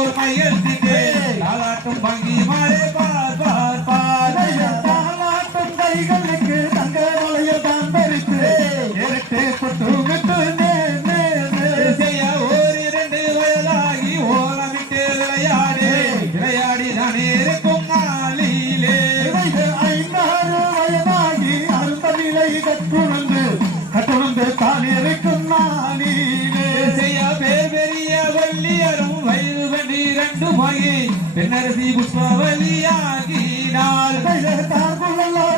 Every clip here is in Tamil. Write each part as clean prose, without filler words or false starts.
ஒரு மையல் திட்டே தாலாட்டும் பங்கி மாறே பார் பார் பார் தாலாட்டும் கைகளுக்கு தங்க வளையல் தான் பறித்து இரட்டே கொட்டு விட்டு செய்ய ஓர் 2 வயதாகி ஓலமிட்டு விளையாடு விளையாடி தானே இருக்கும் நாளிலே 5 6 வயதாகி அருந்த நிலை கட்டுணர்ந்து தானே இருக்கும் நாளிலே செய்ய பெரிய வள்ளியரும் வயது 12 மகி பெண்ணரசி புஷ்பவலியாகினாள்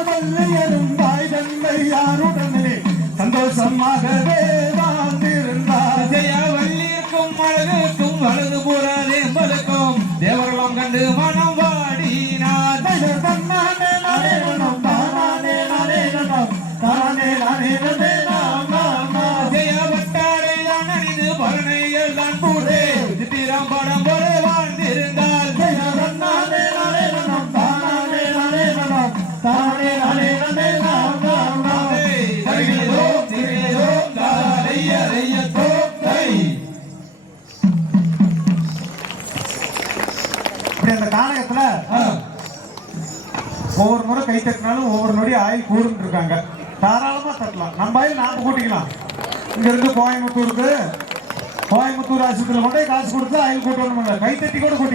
வள்ளியரும் தாய் தந்தை யாருடனே சந்தோஷமாகவே வாழ்ந்திருந்தார் செய்ய வள்ளிக்கும் அழகுக்கும் வலது புறம்பலுக்கும் தேவர்களும் கண்டு மனம் வாடினார் தன்னானே நானே நம் தானே நானே நம் தானே நானே நாம் செய்ய வட்டாரை தான் அணிந்து பரணைகள் தான் போட்டு சித்திரம் படம் போல வாழ்ந்திருந்தால் தன்னானே நானே நம் தானே நானே நம் தானே நானே நாம் இந்த நாடகத்துல ஒவ்வொரு முறை கை தட்டினாலும் ஒவ்வொரு நொடி ஆயில் கூடுன்னு இருக்காங்க. தாராளமா தட்டலாம். நம்ம ஆயில் நாம கூட்டிக்கலாம். இங்க இருந்து கோயம்புத்தூர் ஆஸ்பத்திரியில் கொண்டே காசு கொடுத்து ஆயில் கூட்டணும். கை தட்டி கூட கூட்டிக்கலாம்.